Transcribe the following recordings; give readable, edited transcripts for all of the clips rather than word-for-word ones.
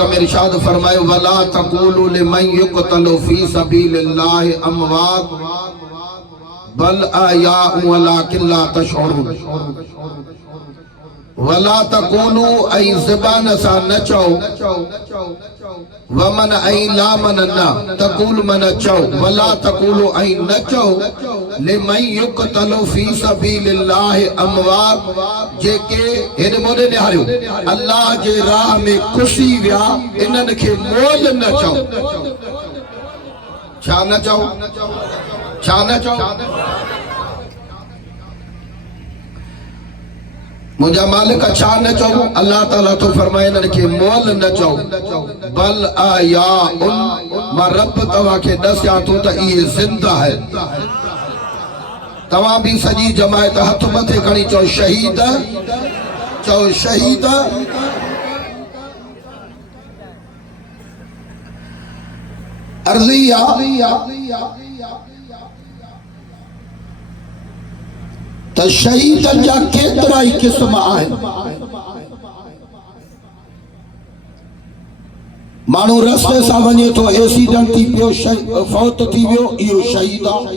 पाक में इरशाद फरमायो वला तक़ूलू लिमन युक़तलु फी सबीलिल्लाहि अमवात बल अहयाउ वलाकिन ला तशऊरून। वला तक़ूलू ऐं ज़बान सां न चओ वमन ऐं लामन न तक़ूल मन चओ वला तक़ूलू ऐं न चओ लिमन युक़तलु फी सबीलिल्लाहि अमवात जेके हेॾे मोॾे निहारियो अल्लाह जे राह में खुशी विया इन्हनि खे मोल न चओ। छा न चओ? छा न चओ? मुझा मालिक छा न चओ? अल्लाह ताला तो फरमाए इन्हनि खे मोल न चओ बल अहयाउन मां रब तव्हां खे दसिया थो त इहे ज़िंदा है। तव्हां भी सॼी जमायत हथ मथे खणी चओ शहीद, चओ शहीद। अर्ज़ी त शहीदन जा केतिरा ई क़िस्म आहिनि। माण्हू रस्ते सां वञे थो एक्सीडेंट थी पियो फौत थी वियो इहो शहीद आहे।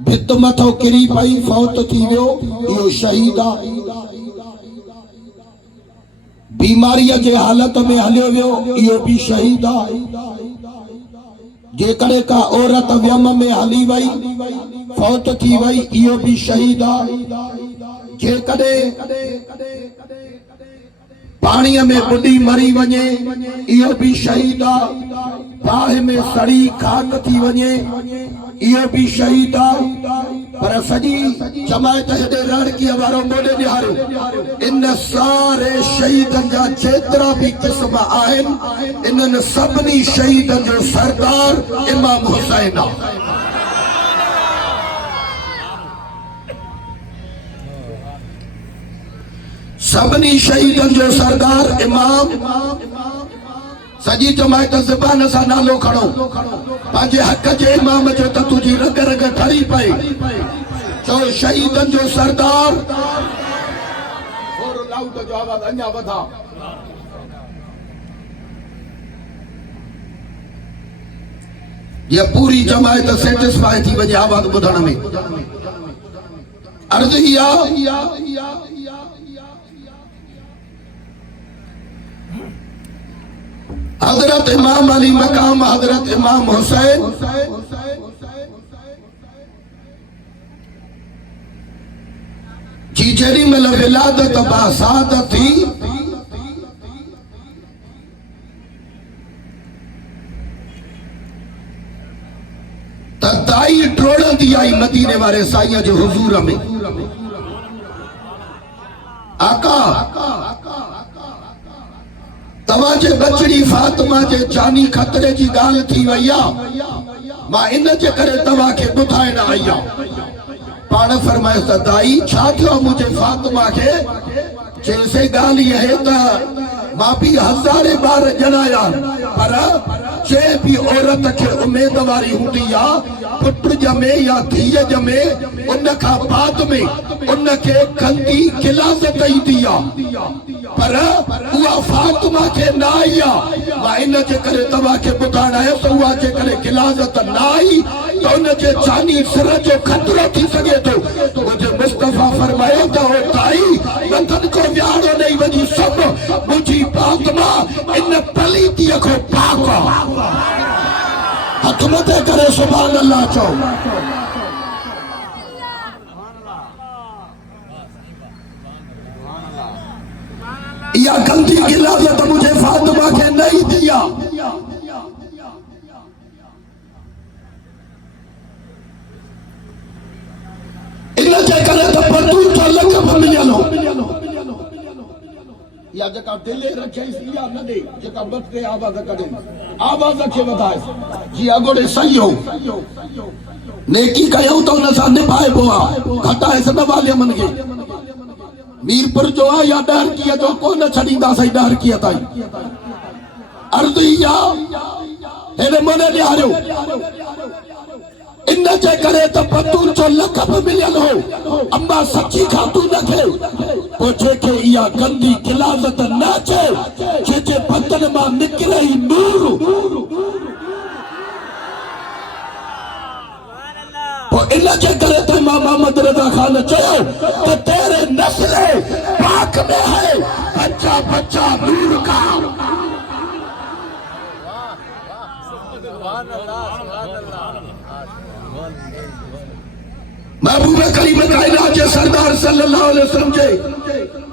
भित मथो किरी पई फौत थी वियो इहो शहीद आहे। बीमारीअ जे हालत में हलियो वियो इहो बि शहीद आहे। जेकॾहिं का औरत व्यम में हली वई फौत थी वई इहो बि शहीद आहे। जेकॾहिं पाणीअ में बुॾी मरी वञे इहो बि शहीद आहे। बाहि में सड़ी खाक थी वञे इहो बि शहीद आहे। पर सॼी जमायत हेॾे रणकीअ वारो मोॾे निहारियो इन सारे शहीदनि जा जेतिरा बि क़िस्म आहिनि इन्हनि सभिनी शहीदनि जो सरदार इमाम हुसैन आहे। सभिनी शहीदनि जो सरदार इमाम। सॼी जमायत ज़बान सां नालो खणो पंहिंजे हक़ जे इमाम जो त तुंहिंजी रग रग ठरी पए। चओ शहीदनि जो सरदार। थोरो लाउड जो आवाज़ अञा वधा। ये पूरी जमायत सेटिस्फाई थी वञे आवाज़ ॿुधण में। अर्ज़ इहा हजरत इमाम अली मकाम हजरत इमाम हुसैन जी जेॾी महिल विलादत बासाद थी त दाई टोड़ंदी आई मदीने वारे साईं जे हुजूर में। आका तव्हांजे बचड़ी फातिमा जे जानी खतरे जी ॻाल्हि थी वई आहे मां इन जे करे तव्हां खे ॿुधाइण आई आहियां। पाण फरमायो त दाई छा थियो मुंहिंजे फातिमा खे? चइसि ॻाल्हि इहा आहे त मां बि हज़ारे ॿार ॼणाया पर जे बि औरत खे उमेदवारी हूंदी आहे पुट ॼमे या धीअ ॼमे उन खां बाद में उन खे गंदी गिलाज़त ईंदी आहे पर उहा फातिमा खे न आई आहे। मां इन जे करे तव्हां खे ॿुधाइण आयो त उहा जेकॾहिं गिलाज़त न आई त उन जे जानी सिर जो ख़तरो थी सघे थो। मुंहिंजे मुस्तफ़ा फरमायो त ओ ताई बंधन को विहारो ॾेई वञी सभु मुंहिंजी फातिमा इन पलीतीअ खां पाक आहे। हथ मथे करे सुभान अल्लाह चओ। या गंदी गिलाज़त मुझे फातिमा के नहीं दिया। इन जे करे त बतूर जो लक़ब मिलियो या जेका दिले रखियसि या न ॾे जेका बत के आवाज़ कढे आवाज़ खे वधाए जी अॻोड़े सही हो नेकी कयूं त उन सां निभाइबो आहे। घटाए न वालियमनि खे मीरपुर जो आहे या डहरकीअ जो कोन छॾींदासीं डहरकीअ ताईं। अर्ज़ इहा हेॾे मोॾे निहारियो इन जे करे त बतूर जो लक़ब मिलियल हो अम्बा सची खातून खे पोइ जेके इहा गंदी गिलाज़त न अचे इलाही नूर इन जे करे तो इमाम मोहम्मद रज़ा खान चयो तो तेरे नस्ल पाक में है बच्चा बच्चा नूर का। महबूब करीम कायनात जे सरदार सल्लल्लाहु अलैहि वसल्लम जे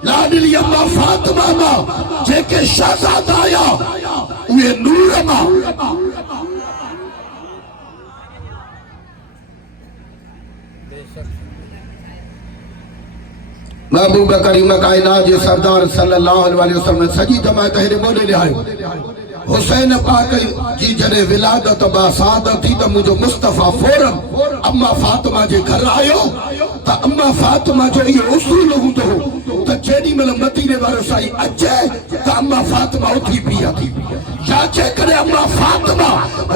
लाडली अम्मा फातिमा मां जेके शहजादा आया उहे नूर मां। महबूब करीम कायनात जे सरदार सल्लल्लाहु अलैहि वसल्लम सजी जमात हेरे मोड़े लिहायो हुसैन पाक जी जने विलादत बासाद थी तो मुझे मुस्तफा फौरन अम्मा फातिमा जे घर आयो तो अम्मा फातिमा जो ये उसूल हुंदो तो जेडी मल मदीने वारो साई अचे तो अम्मा फातिमा उठी पिया थी या चे करे अम्मा फातिमा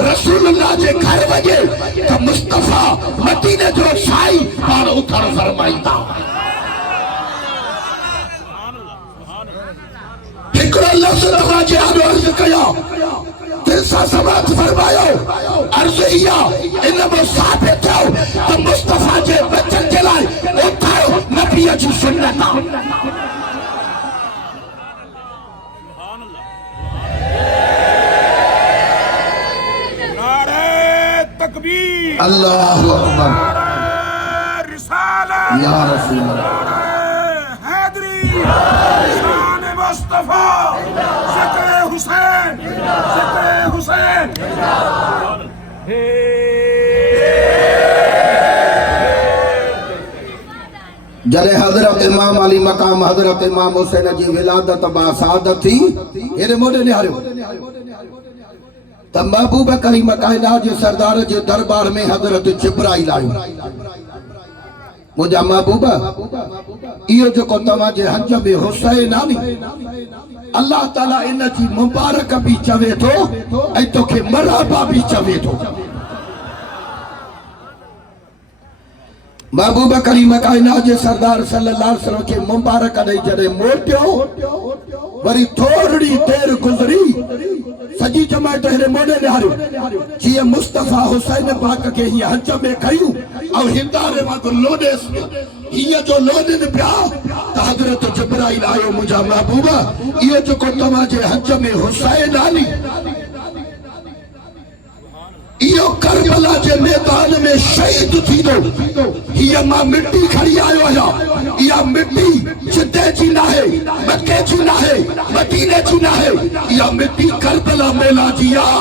रसूलुल्लाह जे घर वजे तो मुस्तफा मदीने जो साई पाण उठण फरमाईंदा। लफ्ज़ तवाजे आनो अर्ज कया तिरसा समात फरमायो अर्ज इया इनमें साबित हो तो मुस्तफा जे बच्चन के लाए उठाओ नबी जी सुन्नत। नारे तकबीर अल्लाहु अकबर रिसालत या रसूल अल्लाह हैदरी शान मुस्तफा ज़िक्र हुसैन ज़िक्र हुसैन। जरे हजरत इमाम अली मकाम हजरत इमाम हुसैन जी विलादत बासादत थी एरे मोड़े निहारियो त महबूब करीम कायनात जे सरदार जे दरबार में हजरत जिब्राइल आयो। मुझा महबूबा इहो जेको तव्हां जे हज में हुसैन आनी अल्लाह ताला इन जी मुबारक भी चवे थो ऐं तोखे मरहबा भी चवे थो। महबूब करीम कायनात जे सरदार सल्लल्लाहु अलैहि वसल्लम के मुबारक ॾेई जॾहिं मोटियो वरी थोड़ी देर गुज़री सजी जमात हेरे मोड़े निहारियो जीअं मुस्तफा हुसैन पाक के हीअ हज में कयूं ऐं हिंदारे वांगुरु लोॾेस हीअ जो लोॾनि पिया त हज़रत जिब्राइल आयो मुंहिंजा महबूबा इहो जेको तव्हां जे हज में हुसैन आनी इहो करबला जे मैदान में शहीद थींदो हीअ मां मिट्टी खणी आयो आहियां इहा मिट्टी जिद्दे जी नाहे मके जी नाहे मदीने जी नाहे इहा मिट्टी करबला मेला जी आहे।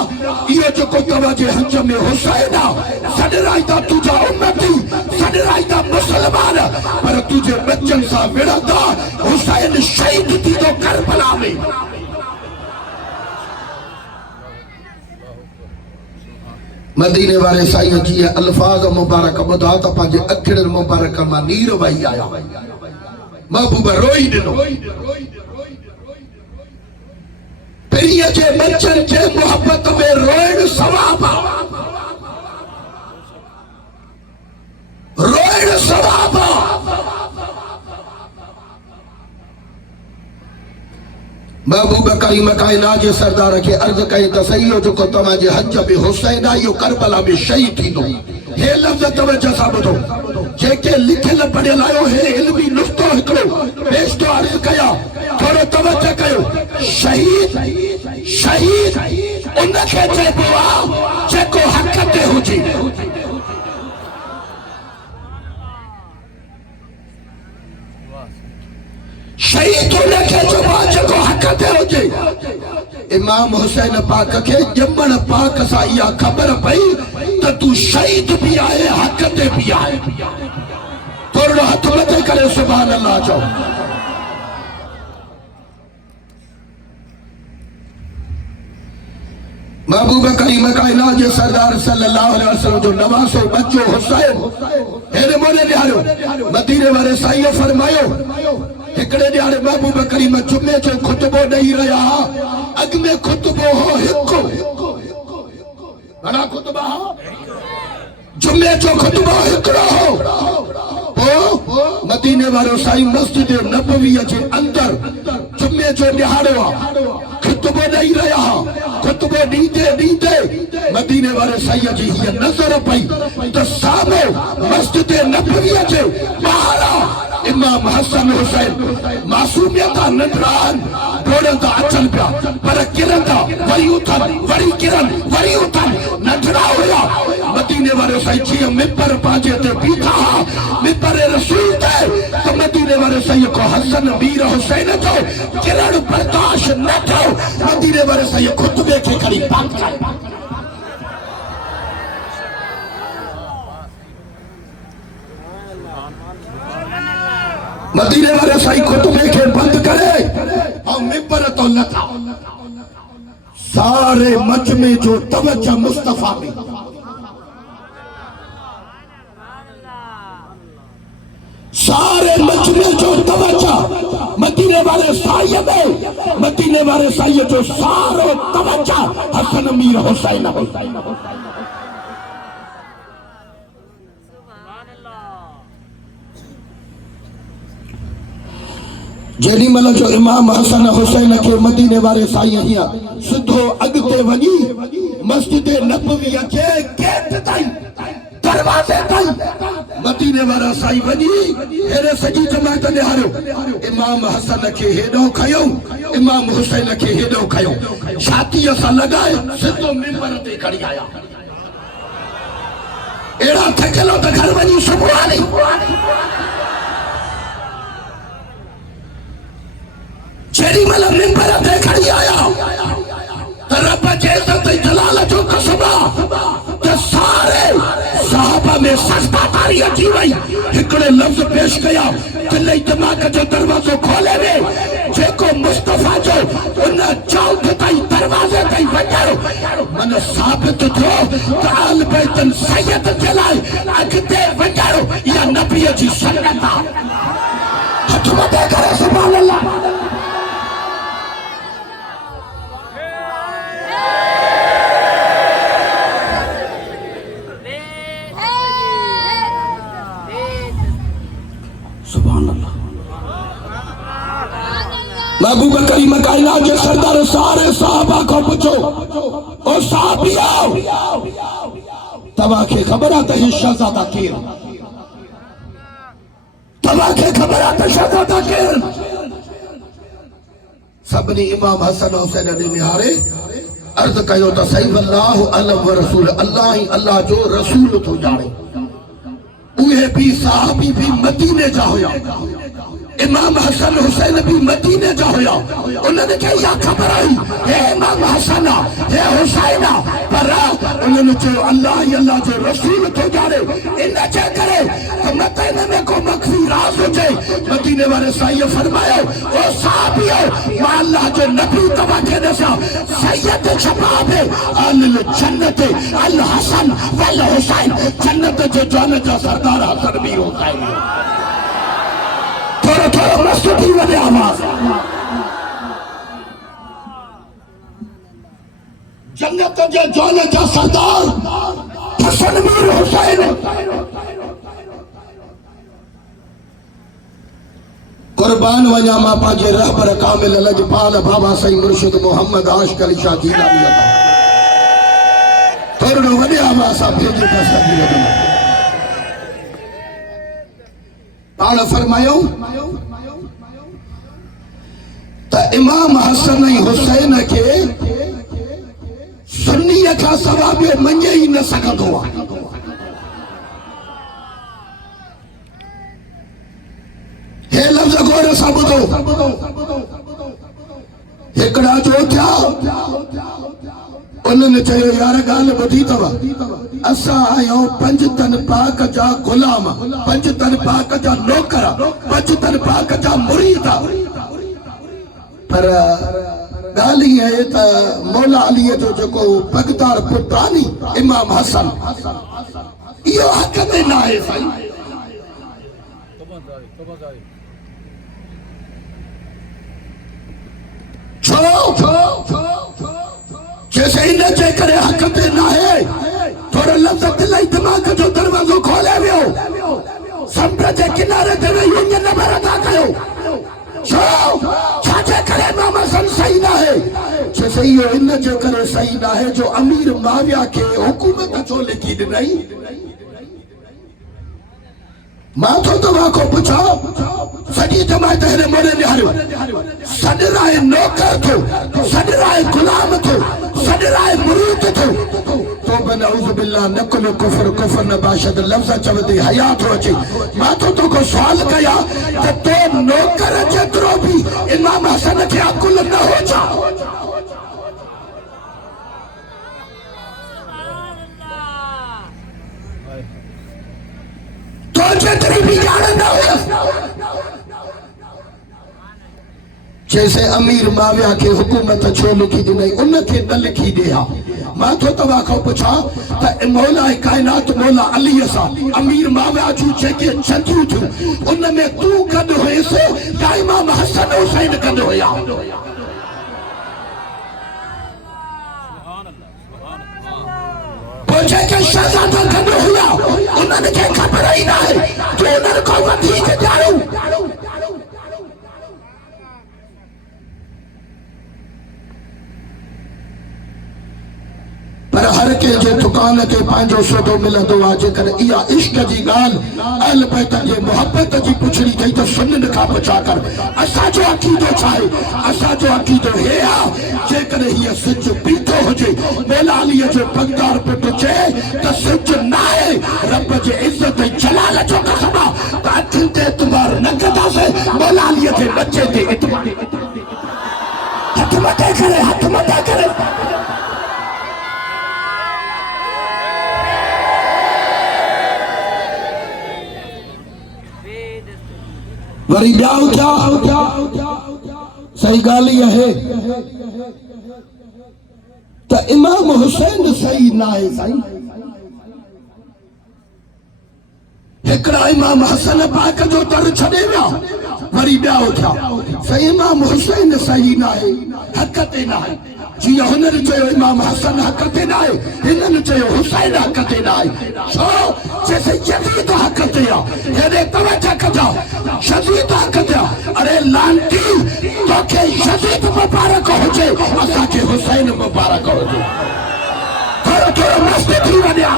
इहो जेको तव्हां जे हज में हुसैन आहे सॾराईंदा तुंहिंजा उम्मती सॾराईंदा मुस्लमान पर तुंहिंजे बच्चनि सां विढ़ंदा हुसैन शहीद थींदो करबला में। मदीने वाले साईं जी अल्फाज मुबारक ॿुधा त पंहिंजे अखिड़नि मुबारक मां नीर वही आया महबूब रोई ॾिनो पीरीअ जे बच्चनि जे मोहब्बत में रोइण सवाब रोइण सवाब। महबूब करीम कायनात जे सरदार के अर्ज कई त सही हो जेको तव्हां जे हज में हुसैन आहे इहो करबला में शहीद थींदो। हे लफ़्ज़ तवजह सां ॿुधो जेके लिखियल पढ़ियल आयो हे इल्मी नुक़्तो हिकिड़ो पेश तो अर्ज कया थोरो तवजह कयो शहीद शहीद उनखे चइबो आहे जेको हक़ ते हुजे। शहीद उनखे चइबो आहे जेको हक़ ते हुजे। इमाम हुसैन पाक के ॼमण पाक सां इहा ख़बर पई त तूं शहीद भी आहे हक़ ते भी आहे। थोरो हथ मथे करे सुभान अल्लाह चओ। महबूब करीम कायनात जे सरदार सल्लल्लाहु अलैहि वसल्लम जो नवासो बच्चो हुसैन हेरे मोड़े ॾियारो मदीने वारे साईं फरमायो हिकड़े ॾियारे महबूब करीम जुमे जो खुतबो ॾेई रहिया अॻ में खुतबो हो हिकु घणा खुतबा जुमे जो खुतबो हिकिड़ो हो पोइ मदीने वारो साईं मस्जिद नबवी जे अंदर जुमे जो ॾियारो खुतबो ॾेई रहिया ॾींदे ॾींदे ॾींदे मदीने वारे साईं जी हीअ नज़र पई त साम्हूं मस्जिद नबवीअ जे ॿाहिरां इमाम हसन हुसैन मासूमियत नंढड़ा दौड़ंदा अचनि पिया पर किरंदा वरी उथनि वरी किरनि वरी उथनि नंढड़ा हुया मदीने वारे साईं जीअं मिंबर पंहिंजे ते बीठा मिंबर रसूल ते त मदीने वारे साईं को हसन मीर हुसैन जो किरण बर्दाश्त न थियो मदीने वारे साईं खुतबे खे खणी बंदि कयो मदीने वाले साईं खुतबे के बंद करे और मिंबर तो लथा सारे मजमे जो तवज्जो मुस्तफा में सारे मजमे जो तवज्जो मदीने वाले साईं में मदीने वाले साईं जो सारो तवज्जो हसन मीर हुसैन जेडी मल जो इमाम हसन हुसैन के मदीने वाले साईं हिया सिधो अगते वनी मस्जिद नबवी के गेट ताईं दरवाजे ताईं मदीने वाला साईं वनी हेरे सजी जमात ने हारो इमाम हसन के हेडो खयो इमाम हुसैन के हेडो खयो छाती सा लगाए सिधो मिंबर ते खड़ी आया एड़ा थकेलो त घर वनी सुबह नहीं जेडी मल मिंबर ते खड़ी आया त रब जे इज्जत जलाल जो कसबा त सारे साहबा में सजदा तारी अची वई हिकड़े लफ्ज पेश कया दिल दिमाग जो दरवाजो खोले वे जेको मुस्तफा जो उन चौक ताई दरवाजे ताई वञो मन साबित थियो त आल बैतन सैयद जलाल अगते वञो या नबी जी सुन्नत हथ मथे करे सुभान अल्लाह महबूब करीम कायनात के सरदार सारे साहबा को पूछो ओ साहबियो तवा के खबर आ त शहजादा केर तवा के खबर आ त शहजादा केर सबने इमाम हसन हुसैन ने निहारे अर्ज कयो त सही अल्लाह अलम व रसूल अल्लाह ही अल्लाह जो रसूल तो जाने उहे भी साहबी भी मदीने जा होया इमाम हसन हुसैन भी मदीने जा होया उन्होंने क्या या खबर आई हे इमाम हसन हे हुसैन पर उन्होंने जो अल्लाह जो रसूल तो जाने इन चे करे तो मत में को मखफी राज हो जाए मदीने वाले साईं फरमायो ओ साहबियो मा अल्लाह जो नबी तवा के दसा सैयद शबाब अल जन्नत अल हसन वल हुसैन जन्नत जो जान का सरदार हसन भी होता है थोड़ा थोड़ा मस्ती वाले आवाज जन्नत जो जाने का सरदार हसन मीर हुसैन कुर्बान वजा मां पाजे रहबर कामिल लजपाल बाबा साईं मुर्शिद मोहम्मद आशिक अली शाह जीलानी थोड़ो वडे आवाज सा भेजे दस्तगीर पाण फरमायो त इमाम हसन ऐं हुसैन के सुन्नीअ खां सवा ॿियो मञे ई न सघंदो आहे हे लफ़्ज़ गौर सां ॿुधो हिकिड़ा जो थिया उन्होंने चयो यार ॻाल्हि ॿुधी अथव असां आहियूं पंज तन पाक जा गुलाम पंज तन पाक जा नौकर पंज तन पाक जा मुरीद पर ॻाल्हि इहा आहे त मौला अलीअ जो जेको पगदार पुटु आहे नी इमाम हसन इहो हक़ में न आहे साईं जैसे इन जे करे हक़ ते न आहे थोरो लफ़्ज़ दिल ऐं दिमाग़ जो दरवाज़ो खोले वियो समुंड जे किनारे ते वेही वञे नंबर अदा कयो छो छाजे करे इमाम हसन सही न आहे छो चइसि इहो इन जे करे सही न आहे जो अमीर माविया खे हुकूमत छो लिखी ॾिनई। मां थो तव्हां खां पुछां सॼी जमायत हिन मोड़े निहारियो सॾ राय नौकर थियो सॾ राय गुलाम थियो सॾ राय मुरीद थियो तो बन औज़ बिल्लाह नकुल कुफर कुफर न बाशद लफ़्ज़ चवंदे हया थो अचे। मां तो तोखे सुवाल कया त तो नौकर जेतिरो बि इमाम हसन खे अकुल न हो छा? तो जेतिरी बि ॼाण न हुयसि। जैसे अमीर माविया के हुकूमत छो लिखी ॾिनई उनखे न लिखी ॾे हा। मां थो तव्हां खां पुछां त मौला काइनात मौला अलीअ सां अमीर माविया जूं जेके जंगियूं थियूं उन में तूं गॾु हुयसि या इमाम हसन हुसैन गॾु हुया? पोइ जेके शहज़ादा गॾु हुया उन्हनि खे ख़बर ई न आहे जो उन्हनि खां वधीक ॼाणूं। पर हर कंहिंजे दुकान ते पंहिंजो सौदो मिलंदो आहे। जेकर इहा इश्क जी ॻाल्हि अहल बैत जे मुहबत जी पुछड़ी थई त सुन्नन खां पुछा कर असांजो अक़ीदो छा आहे? असांजो अक़ीदो हे आहे जेकर हीअ सिज बीठो हुजे मौला अलीअ जो पगदार पुटु चए त सिज न आहे रब जे इज़त ऐं जलाल जो कसम आहे त अखियुनि ते एतबार न कंदासीं मौला अलीअ जे बचे ते एतबार। हथ मथे करे हथ मथे करे वरी ॿिया क्या सही ॻाल्हि ई आहे त इमाम हुसैन सही न आहे। साईं हिकिड़ा इमाम हसन पाक जो दर छॾे विया वरी ॿिया क्या सही इमाम हुसैन सही न आहे हक़ ते न आहे। जीअं हुननि चयो इमाम हसन हक़ ते न आहे हिननि चयो हुसैन हक़ ते न आहे। छो जैसे यज़ीद हक़ ते आहे हेॾे तवजह कजो यज़ीद हक़ ते आहे। अरे लांटी तोखे यज़ीद मुबारक हुजे असांखे हुसैन मुबारक हुजे। थोरो थोरो मस्त थी वञा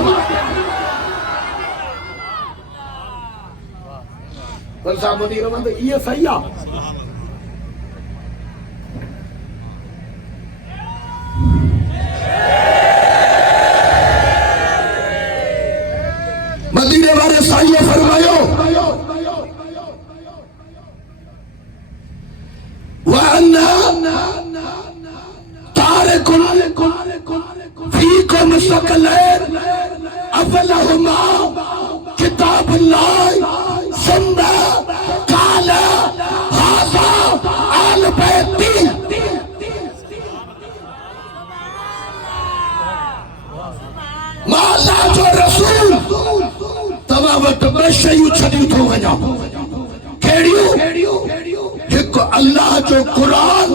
बलसा मुनीर वंद इहे सही आहे। मदीने वाले साईं फरमायो वअन्ना तारिकुन फीकुम सकलैन अफलहुमा किताबुल्लाह सुन्ना काला हाज़ा आल बैती। अल्लाह जो रसूल तव्हां वटि ॿ शयूं छॾियूं थो वञा कहिड़ियूं? हिकु अल्लाह जो क़ुरान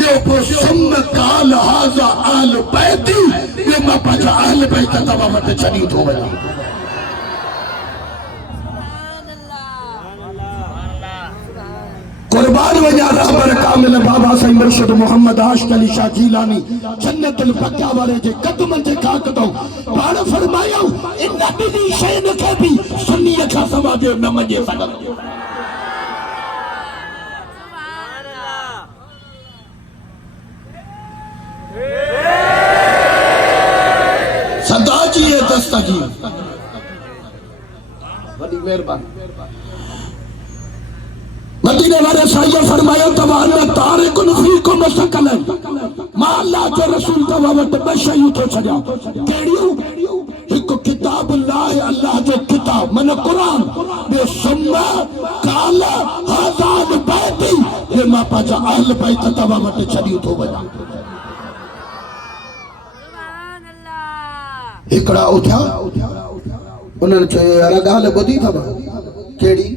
ॿियो पोइ सुन्न काल हाज़ा आल बैती ॿियो मां पंहिंजा अहल बैत तव्हां वटि छॾियूं थो वञा। कुर्बान वञा रहबर कामिल बाबा साईं मुर्शिद मोहम्मद आशिक़ अली शाह जीलानी जन्नतुल बक़ा वारे जे क़दमनि ते खाक अथऊं। पाण फरमायो इन ॿिन्ही शयुनि खे बि सुन्नीअ खां सवाइ ॿियो न मञे सघंदो। सदाजी दस्तगीर वॾी महिरबानी। मदीने वाले साईं फरमायो तव्हां न तारिकुन फीकुम सकलैन मां अल्लाह जो रसूल तव्हां वटि ॿ शयूं थो छॾियां। कहिड़ियूं? हिकु किताबुल्लाह अल्लाह जो किताब मन क़ुरान ॿियो सुन्ना काला हाज़ा आल बैती ॿियो मां पंहिंजा अहल बैत तव्हां वटि छॾियूं थो वञा। हिकिड़ा उथिया उन्हनि चयो यार ॻाल्हि ॿुधी अथव कहिड़ी?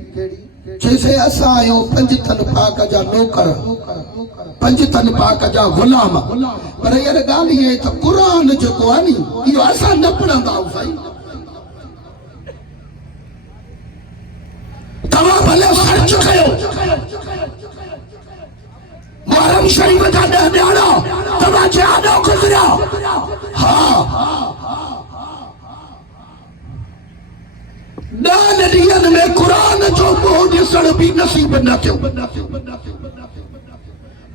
जैसे असां आहियूं पंजतन पाक जा नौकर पंजतन पाक जा गुलाम पर यार ॻाल्हि इहा त क़ुरान जेको आहे नी इहो असां न पढ़ंदा आहियूं। साईं तव्हां भले सर्च कयो मुहर्रम शरीफ़ जा 10 ॼाणा तव्हां गुजरा हाँ दान ॾींहंनि में क़ुरान जो मुंहुं ॾिसण बि नसीब न थियो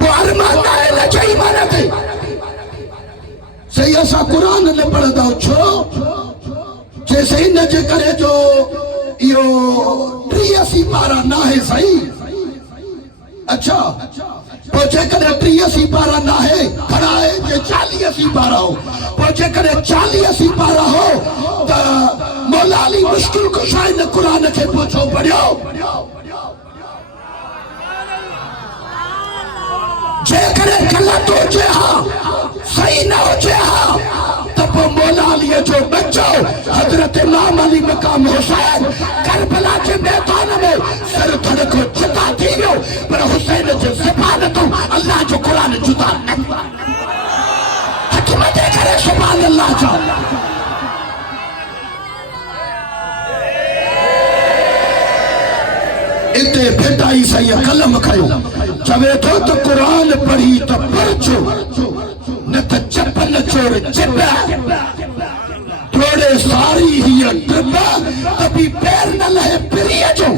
पोइ अरमान आहे न चई माना ते सही असां क़ुरान न पढ़ंदा छो जैसे इन जे करे जो इहो 83 पारा न आहे सही अच्छा पोइ जेकॾहिं 83 पारा न आहे खड़ा आहे जे 40 पारा हो पोइ जेकॾहिं 40 पारा हो त मौला अली मुश्किल कुशा इन क़ुरान खे पूछो पढ़ियो जेकॾहिं ग़लत हुजे हा सही न हुजे हा त पोइ मौला अलीअ जो बच्चो हज़रत इमाम अली मक़ाम हुसैन करबला जे मैदान में सर धड़को जुदा थी वियो पर हुसैन जे ज़बान तो अल्लाह जो क़ुरान जुदा न हथ मथे करे सुभान अल्लाह चओ इते भेटाई सही कलम खयो चवे थो त क़ुरान पढ़ी त पढ़जो न त चप न चोर चिप थोड़े सारी हीअ ड्रिप त बि पैर न लहे पिरीअ जो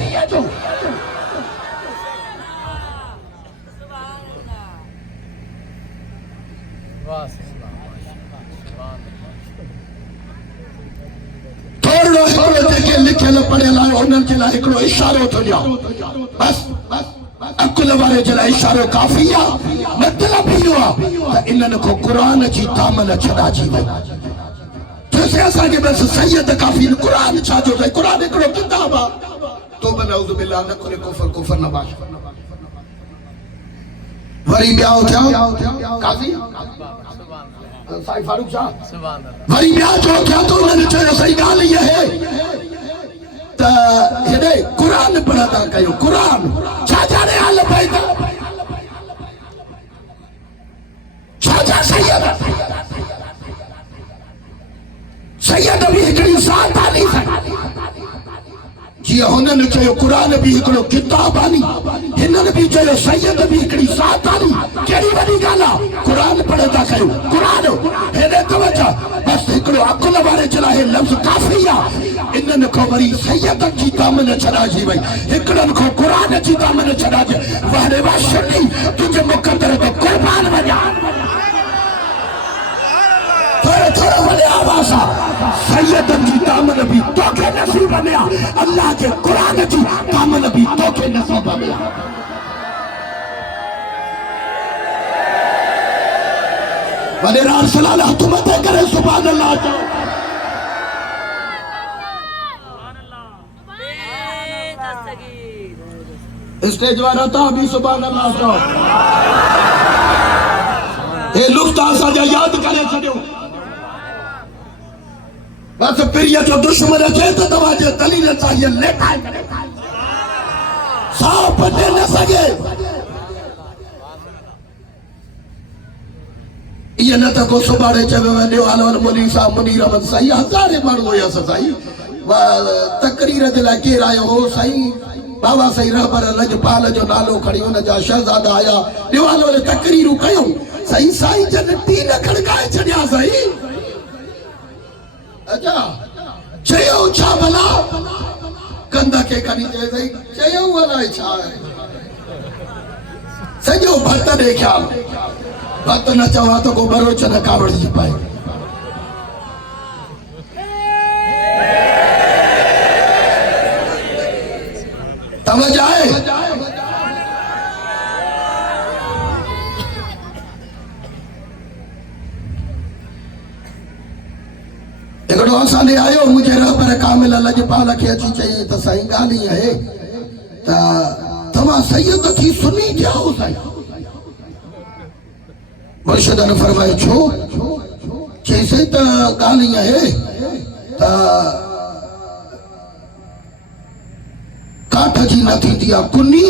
थोरो हिकिड़ो जेके लिखियल पढ़ियल आहे उन्हनि जे लाइ हिकिड़ो इशारो थो ॾियां बस अकुल वारे जे लाइ इशारो काफ़ी आहे मतिलब इहो आहे त इन्हनि खां क़ुरान जी दामन छॾाइजी वई जैसे असांखे बसि सैयद काफ़ी क़ुरान छा जो अथई क़ुरान हिकिड़ो किताब आहे तो बि नऊज़ बिल्लाह न करे कुफर न बाश वरी ॿिया थिया काफ़ी साईं फारूक शाह वरी ॿिया जो थिया त उन्हनि चयो सही ॻाल्हि इहा आहे त हेॾे क़ुरान पढ़ंदा कयो क़ुरान छा ॼाणे हाल पई त छा सैयद सैयद बि हिकिड़ी ज़ात आनी जीअं हुननि चयो क़ुरान बि हिकिड़ो किताब आनी हिननि बि चयो सैयद बि हिकिड़ी ज़ात आनी कहिड़ी वॾी ॻाल्हि आहे क़ुरान पढ़ंदा कयो क़ुरान हेॾे तवजो बसि हिकिड़ो अकुल वारे जे लाइ लफ़्ज़ काफ़ी आहे इन्हनि खां वरी सैयद जी दामन छॾाइजी वई हिकिड़नि खां क़ुरान जी दामन छॾाइजे वारे वाह सुनी तुंहिंजे मुक़दर ते क़ुर्बान वञा थोरो वॾे आवाज़ सां सैयद जी दामन बि तोखे नसीब में आहे अल्लाह जे क़ुरान जी दामन बि तोखे नसीब में आहे वॾे राज सलाल हथ मथे करे सुभान अल्लाह चओ स्टेज वारा था भी सुभान अल्लाह चओ हे लुफ्ता असांजा यादि करे छॾियो बस पिरीअ जो दुश्मन अचे त तव्हांजे दलील सां इहा लेटाए करे साहु पटे न सघे इहा न त को सुभाणे चयो वञो हलो मुनी साहब मुनीर अहमद साईं हज़ारे माण्हू हुयसि साईं तकरीर जे लाइ केरु आयो हो साईं बाबा साईं रहबर लजपाल जो नालो खणी हुन जा शहज़ादा आया दीवाल वारे तकरीरूं कयूं साईं साईं जन टी न खड़काए छॾिया साईं अच्छा चयो छा भला कंध खे खणी चए साईं चयो अलाए छा आहे सॼो भत ॾेखिया भत न चवां त को बरोच न कावड़जी पाए तवज्जो आहे हिकिड़ो असांॾे आयो मुंहिंजे रहबर कामिल लजपाल खे अची चई त साईं ॻाल्हि ई आहे त तव्हां सैयद थी सुनी थिया हो साईं मुर्शिदन फरमाए छो चईसि त ॻाल्हि ई आहे त काठ जी न थींदी आहे कुनी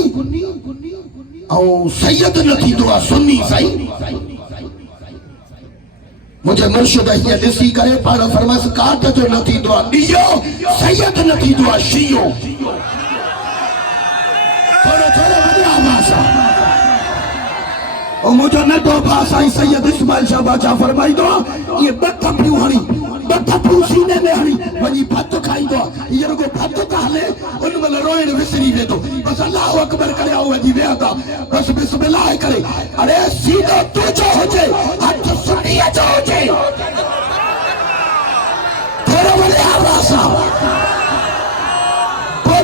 ऐं सैयद न थींदो आहे सुनी साईं मुझे मुर्शिद हीअं ॾिसी करे पाण फरमाइस काठ जो न थींदो आहे ॾीओ सैयद न थींदो आहे शीओ थोरो थोरो वॾी आवाज़ और मुझे नटो भाई साईं सैयद इस्माइल शाह बादशाह फरमाई दो ये बत्ता पियो हणी बत्ता पियो सीने में हणी वनी भात खाई दो ये को भात ता हले उन मल रोइण विसरी वेतो बस अल्लाह अकबर करे आओ वजी वेता बस बिस्मिल्लाह करे अरे सीधो तू जो होजे हथ सुनी जो होजे थोड़ा वले आवासा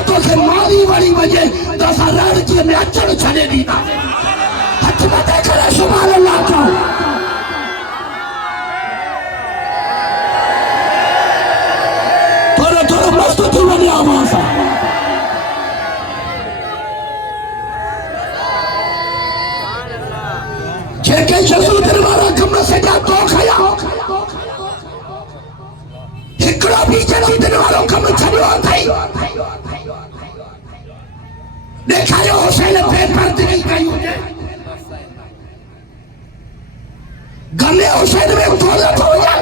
तो के मारी वाली वजे दसा रण के में अचण छने दीदा हथ मत करे सुभान अल्लाह का थोड़ा थोड़ा मस्त थी वली आवाज जेके जसू दरबारा कम से जा तो खया हिकड़ा भी जसू दरबारा कम छड़ो थई देखायो हुसैन पेपर नहीं कई होते गले हुसैन में दौलत हो जाए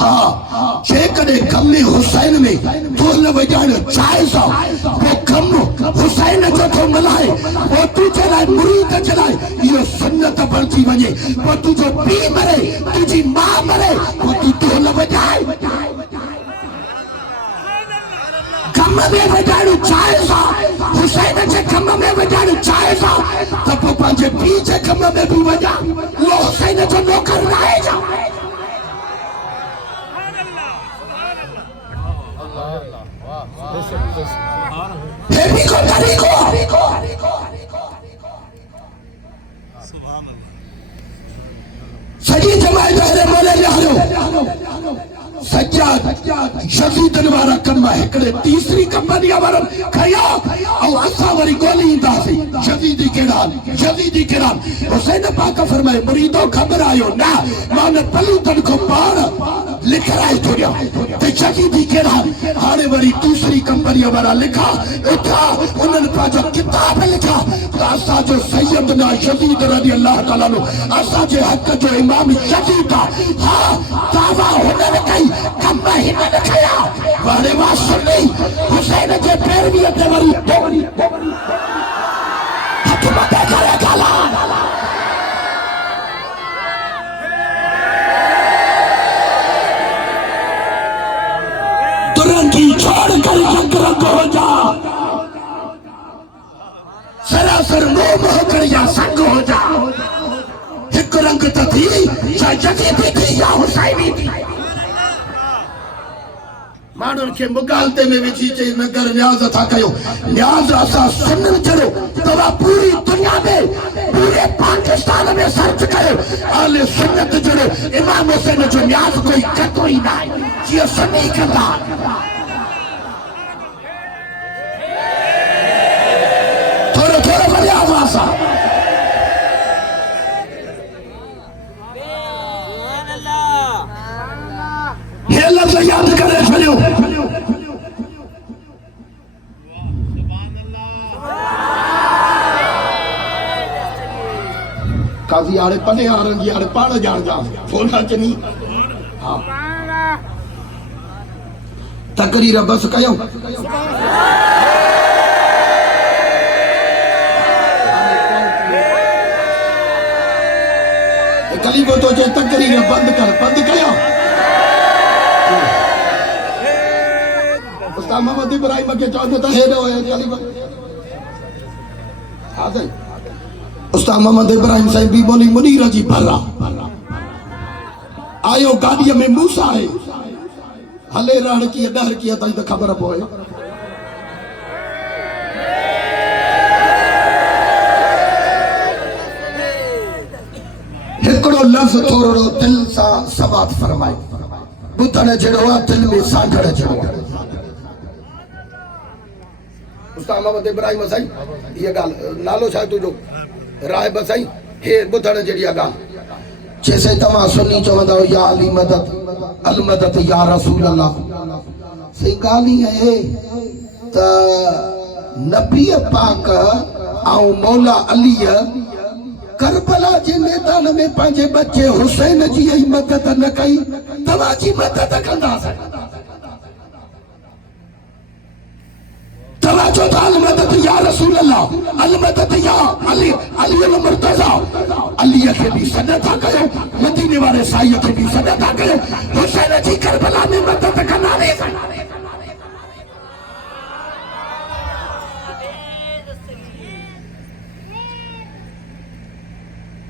हाँ जेकॾहिं गले हुसैन में ढोल वॼाइण जाइज़ आहे वो कमु हुसैन जो थो मिलाए वो तुझे लाइ मुरीद जे लाइ इहो सुन्नत बणिजी वञे वो तुंहिंजो पीउ मरे तुंहिंजी माउ मरे वो तूं ढोल वॼाए कम में वॼाइण जाइज़ आहे हुसैन जे कम में वॼाइण जाइज़ आहे त पोइ पंहिंजे पीउ जे कम में बि वॼा उहो हुसैन जो नौकर न आहे छा हे भी को तरीक़ो सॼी जमात अहिड़े मोले लिहारियो सज्जाद यज़ीदन वारा कम हिकिड़े तीसरी कंपनी वारनि खया ऐं असां वरी ॻोल्हींदासीं यज़ीदी कहिड़ा हुसैन पाक फरमाए मुरीदो ख़बर आयो न मां न पलूतन को पाण लिखाए छॾिया त यज़ीदी कहिड़ा हाणे वरी तीसरी कंपनी वारा लिखा उठा उन्हनि पंहिंजो किताब लिखा त असांजो सैयद ना यज़ीद रज़ी अल्लाह ताला नो असांजे हक़ जो इमाम यज़ीद आहे हा दावा हुननि कई कम हिननि कया वारे वा सुनी हुसैन जे पैरवी ते वरी हथ मथे करे गाला दुरंगी छोड़ कर रंग हो जा सरासर मोह होकर या संग हो जा एक रंग तो थी चाहे जगह थी या हुसैनी थी माण्हुनि खे मुगालते में विझी चई नगर न्याज़ था कयो न्याज़ असां सुननि जहिड़ो तव्हां पूरी दुनिया में पूरे पाकिस्तान में सर्च कयो आले सुन्नत जहिड़ो इमाम हुसैन जो न्याज़ कोई कंदो ई न आहे जीअं सुन्नी कंदा थोरो थोरो वरी आवाज़ आहे ये लफ्ज़ याद करे छॾियो काज़ी हाणे पने हारनि जी हाणे पाण ॼाणजा फोन अचनी हा तकरीर बस कयो कलीबो तो जे तकरीर बंद कयो उस्ताद मोहम्मद इब्राहिम के चौथे तो हेडो है कलीबो हा सही उस्ताद मोहम्मद इब्राहिम साहिब भी बोली मुनीर जी भला आयो गाड़ी में मूसा है हले रण की डर की ताई तो खबर पोए हिकड़ो लफ्ज़ थोरो दिल सा समात फरमाए बुधण जहिड़ो आहे दिल में सांढड़ जहिड़ो आहे उस्ताद मोहम्मद इब्राहिम साईं ये ॻाल्हि नालो छा तुंहिंजो राय बसाई हे बुधण जहिड़ी आहे ॻाल्हि जैसे तव्हां सुनी चवंदा या अली मदद अल मदद या रसूल अल्लाह सही ॻाल्हि ई आहे त नबी पाक ऐं मौला अलीअ करबला जे मैदान में पंहिंजे बच्चे हुसैन जी मदद न कई तव्हां जी मदद कंदासीं तव्हां जो ताल मदद या रसूल अल्लाह अलमदद या अली अली मुर्तजा अली के भी सदा था कयो मदीने वाले साईं के भी सदा था कयो हुसैन जी करबला में मदद करना रे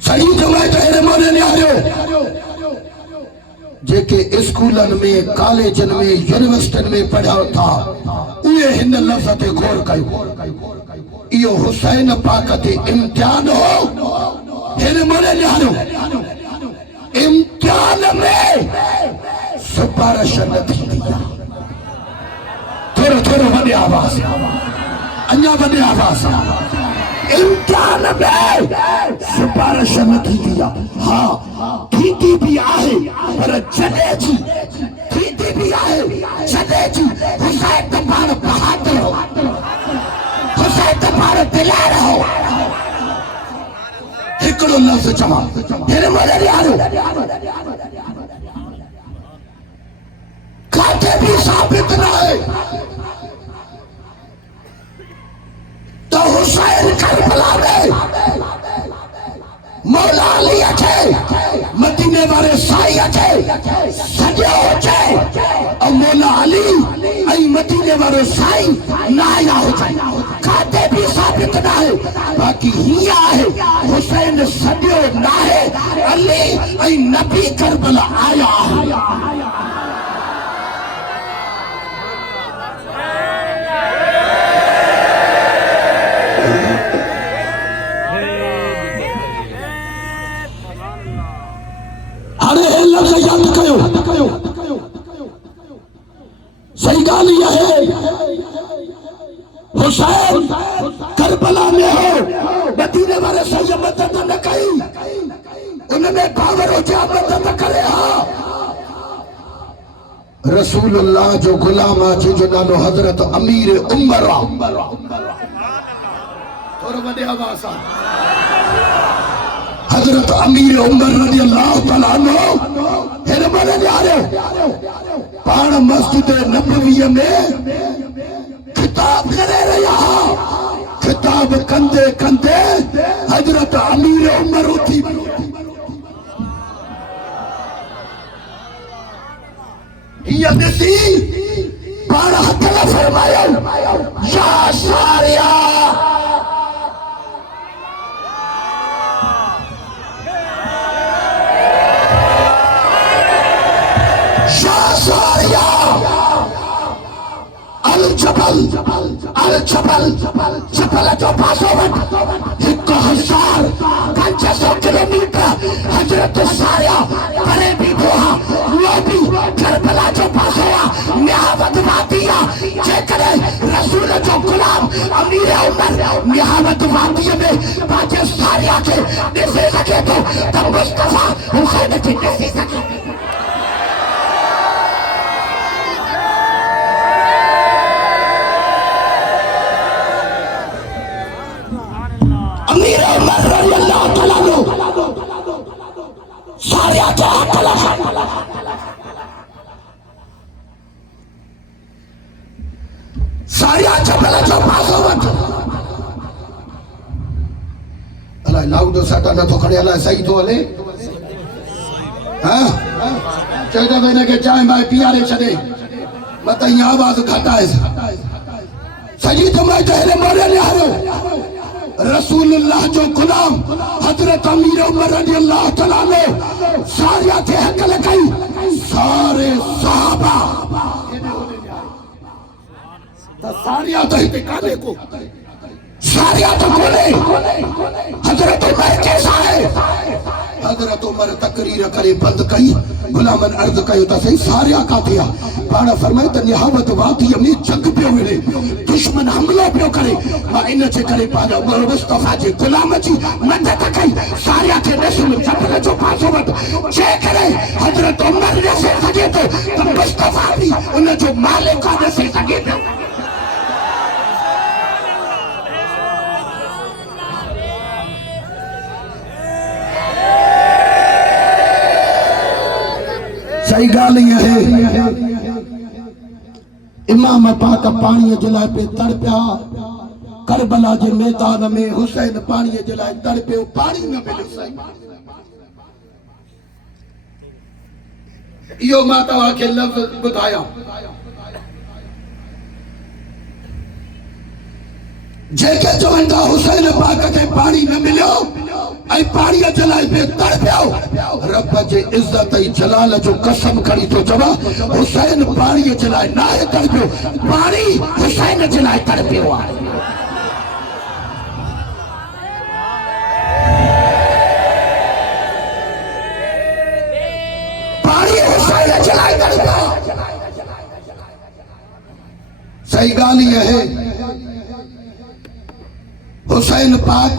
सही जमाए तेरे मोने ने आयो जेके स्कूलन में कॉलेजन में यूनिवर्सिटी में पढ़ा था उहे हिन लफ्ज़ ते गौर कयो इहो हुसैन पाक ते इम्तिहान हो हिन मोने ने आयो इम्तिहान में सिफारिश न थींदी थोरो थोरो वॾे आवाज़ अञा वॾे आवाज़ इम्तिहान में सिफारिश न थींदी हाँ थींदी भी आहे पर जॾहिं जी थींदी भी आहे जॾहिं जी हुसैन त पाण बहादुर हो हुसैन त पाण दिलार हो हिकिड़ो लफ़्ज़ चवां हिन महिल यारो काथे भी साबित न आहे तो हुसैन करबला में मौला अली अचे मदीने वाले साईं अचे सॼो अचे और मौला अली ऐं मदीने वारो साईं न आया हुजे काथे भी साबित न आहे बाक़ी हीअं आहे हुसैन सॼो न आहे अली ऐं नबी करबला आया आहे याद कयो सही ॻाल्हि इहा है हुसैन करबला में हो मदीने वाले साईं मदद न कई उनमें पावर हुजे मदद करे हा रसूलुल्लाह जो गुलाम आहे जंहिंजो नालो हज़रत अमीर उमर आहे थोरो वॾे आवाज़ सां हजरत अमीर उमर रज़ी अल्लाह तआला अन्हु हिन महिल आयो पाण मस्जिद नबवी में खिताब करे रहिया खिताब कंदे कंदे हजरत अमीर उमर उथी हीअ ॾिसी पाण हथ न फरमायो या सारिया जबल जो पासो वट 1500 किलोमीटर हजरत साया परे भी बोहा वो भी करबला जो पासो निहावत वादिया जेकरे रसूल जो गुलाम अमीर उमर निहावत वादिया में बाजे सारिया के ॾिसी सके तो मुस्तफा हुसैन खे ॾिसी सके सारिया जबल जो पासो वठ अलाए लाउड साटा नथो खड़े अलाए सही थो हले हाँ चई त हिन खे चांहि बांहि पीआरे छॾे मत ईअं आवाज़ घटाए सॼी जमात हिन मोड़े निहारो रसूलुल्लाह जो गुलाम हजरत अमीर उमर रज़ी अल्लाह तआला ने सारिया थे हक लगाई सारे सहाबा तो सारिया तो हिते काने को सारिया तो कोने हजरत उमर कैसा है हजरत उमर तकरीर करे बंद कई गुलामन अर्ज कयो त सही सारिया का थिया पाण फरमाए त निहावत वादी में जंग पियो विड़े दुश्मन हमलो पियो करे मां इन जे करे पाण मुस्तफा जे गुलाम जी मदद कई सारिया खे रसूल जबल जो पासो वट जे करे हजरत उमर ॾिसी सघे थो त मुस्तफा भी उन जो मालिक ॾिसी सघे थो सही ॻाल्हि इहा है इमाम पाक पाणीअ जे लाइ पे तड़पिया करबला जे मैदान में हुसैन पानी जे लाइ तड़पियो, पानी न मिलियो साईं। इहो मां तव्हांखे लफ़्ज़ ॿुधायां, जेके चवनि था हुसैन पाक खे पाणी न मिलियो ऐं पाणीअ जे लाइ बि तड़पियो, रब जे इज़त ऐं जलाल जो कसम खणी थो चवां, हुसैन पाणीअ जे लाइ नाहे तड़पियो, पाणी हुसैन जे लाइ तड़पियो आहे। पाणी हुसैन जे लाइ तड़पियो। सही ॻाल्हि इहा आहे, हुसैन पाक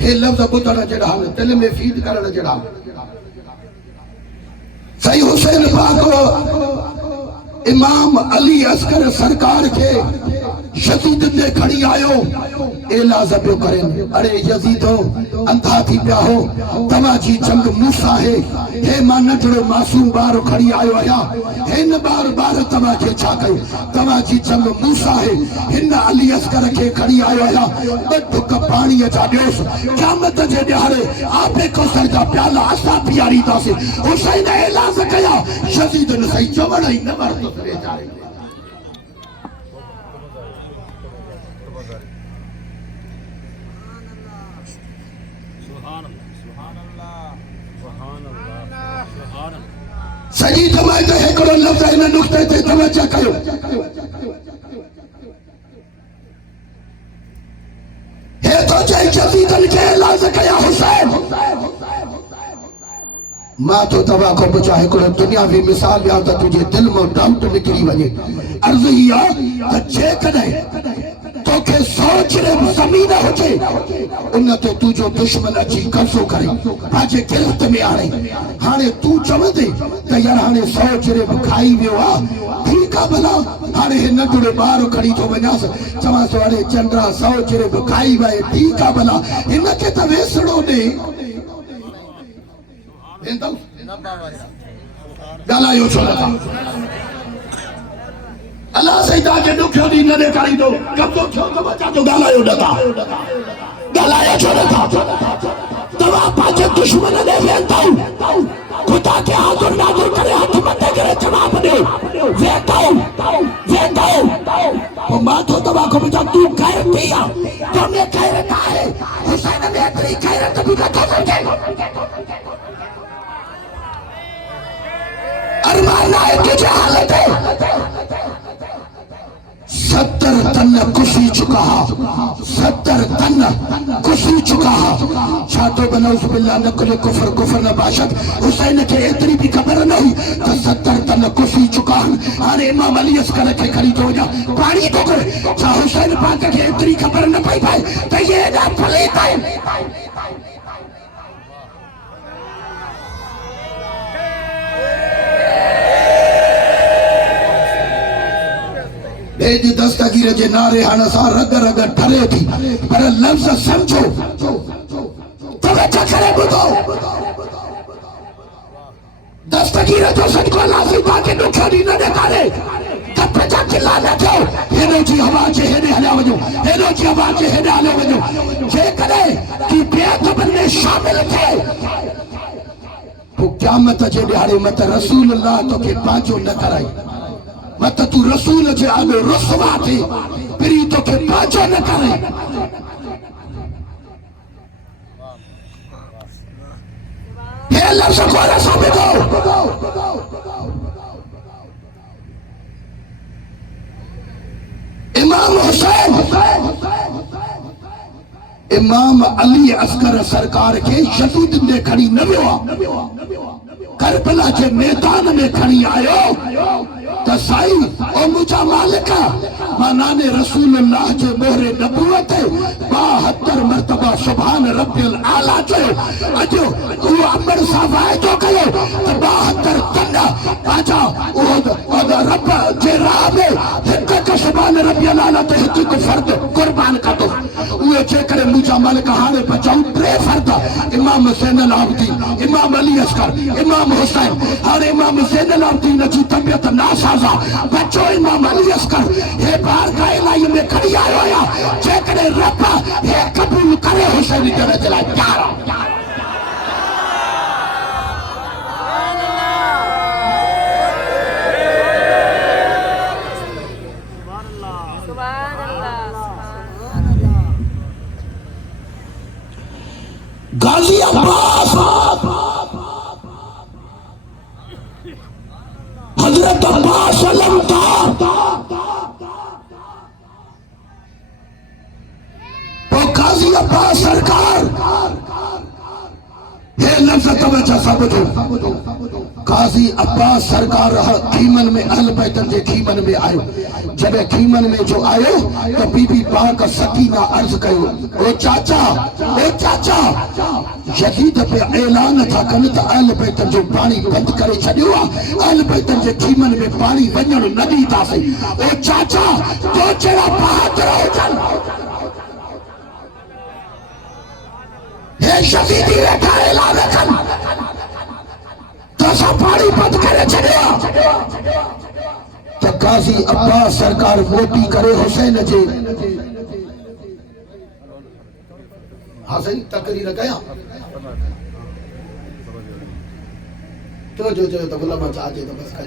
हे लफ़्ज़ ॿुधण जहिड़ा आहिनि, दिलि में फीड करण जहिड़ा। सही हुसैन पाक इमाम अली अस्कर सरकार के यज़ीद ने खड़ी आयो, एलाज़ पियो करे, अरे यज़ीदो अंधा थी पिया हो, तव्हांजी जंग मूंसां है, हे मां नंढड़ो मासूम ॿार खड़ी आयो आहियां, हिन ॿार तव्हांखे छा कयो, तव्हांजी जंग मूंसां है, हिन अली अस्कर खे खड़ी आयो आहियां, ॿ ढुक पाणीअ जा ॾियोसि, क़यामत जे ॾियारे आपे कौसर जा प्याला असां पीआरींदासीं। हुसैन एलाज़ कया, यज़ीद न सही चवण ई न वरितुसि वेचारे। सॼी तमाम ते हिकिड़ो लफ़्ज़ हिन नुक़्ते ते तवजह कयो, हे तो चई यज़ीदन खे एलाज़ कया हुसैन, मां तो तव्हां खां पुछां हिकिड़ो दुनियावी मिसाल ॾियां त तुंहिंजे दिलि मां डाउट निकिरी वञे। अर्ज़ इहा त जेकॾहिं तोखे सोच रे ज़मीन हुजे, उन ते तुंहिंजो दुश्मन अची कब्ज़ो करे पंहिंजे गिरफ़्त में आणे, हाणे तूं चवंदे त यार हाणे सोच रे खाई वियो आहे, ठीकु आहे भला, हाणे हे नंढड़ो ॿार खणी थो वञासि, चवांसि अरे चंद्रा सोच रे खाई वए, ठीकु आहे भला, हिनखे त वेसणो ॾे। ॻाल्हायो छो नथा? अलाह साईं तव्हांखे ॾुखियो ॾींहुं न ॾेखारींदो, कब्ज़ो थियो त बचा जो, ॻाल्हायो नथा, ॻाल्हायो छो नथा? तव्हां पंहिंजे दुश्मन ॾे वेंदव, ख़ुदा खे हाज़ुर नाज़ुर करे हथ मथे करे जवाब ॾियो, वेंदव। पोइ मां थो तव्हां खां पुछां, तूं ख़ैर थी आहे, तोमें ख़ैर न आहे, हुसैन में एतिरी ख़ैरत बि नथो सम्झे। अरमान आहे तुझे हालत है, 70 तन कुसी चुका, 70 तन कुसी चुका, छातो बनौस बिल्ला न कुले कुफर न बाशत। हुसैन खे एतिरी भी खबर न हुई त 70 तन कुसी चुका। हाणे इमाम अली अस्कर खे खणी थो वञा, पाणी थो करे, छा हुसैन पाक खे एतिरी खबर न पई पए त इहे एॾा पलीत आहिनि? भेज दस्तगीर जे नारे हाणे सां रग रग ठरे थी, पर लफ़्ज़ समझो, तवजह करे ॿुधो। दस्तगीर जो सदको अलाह साईं तव्हांखे ॾुखियो ॾींहुं न ॾेखारे, कप जा किला न थियो, हेॾो जी हवा जे हेॾे हलिया वञो, हेॾो जी हवा जे हेॾे हलिया वञो। जेकॾहिं की बेअदबनि में शामिल थिए, पोइ क़यामत जे ॾियारे मत रसूल अल्लाह तोखे पंहिंजो न कराई, मत तू रसूल जे आगे रुसवा थी, पिरी तोखे पंहिंजो न करे। हे लफ़्ज़ ग़ौर सां ॿुधो, इमाम हुसैन इमाम अली अस्कर सरकार के यज़ीद ने खड़ी न वियो आहे, करबला जे मैदान में खड़ी आयो त साईं ओ मुंहिंजा मालिक, मां नाने रसूल अल्लाह जे मोहरे नबूवत 72 मरतबा सुभान रब्बिल आला चयो। अॼु उहो अमर सां वाइदो कयो त 72 तन पंहिंजा रब जे राह में हिकु सुभान रब्बिल आला ते हिकु फर्द क़ुर्बान कंदो। उहे जेकरे मुझा मालिक हाणे बचाऊं टे फर्द इमाम ज़ैन अलाउद्दीन इमाम अली असगर इमाम हुसैन हाणे इमाम ज़ैन अलाउद्दीन जी तबियत नासाज़ा बचो इमाम अली असगर हे बारगाह इलाही में खड़ी आयो या जेकरे रब हे कबूल करे हुसैन जन जे लाइ तैयार गाजी अब्बास हजरत अब्बास अलमदार तो गाजी अब्बास सरकार हे लफ्ज़ तवज्जो समझो गाजी अब्बास सरकार खीमन में अहल बैतन जे खीमन में आयो जॾहिं खीमन में जो आयो तो बीबी पाक सकीना अर्ज कयो ओ चाचा यदीद पे ऐलान था कनि त अहल बैतन जो पानी बंद करे छॾियो आहे अहल बैतन जे खीमन में पानी वञण न ॾींदासीं ओ चाचा तो जहिड़ा बहादुर हुजनि हे शहीदी वेठा ऐलान कनि तो असां पानी बंद करे छॾियो त गाजी अब्बास सरकार मोटी करे हुसैन जे हासिल तकरीर कया जो तो गुलाम चाचे तो बस कर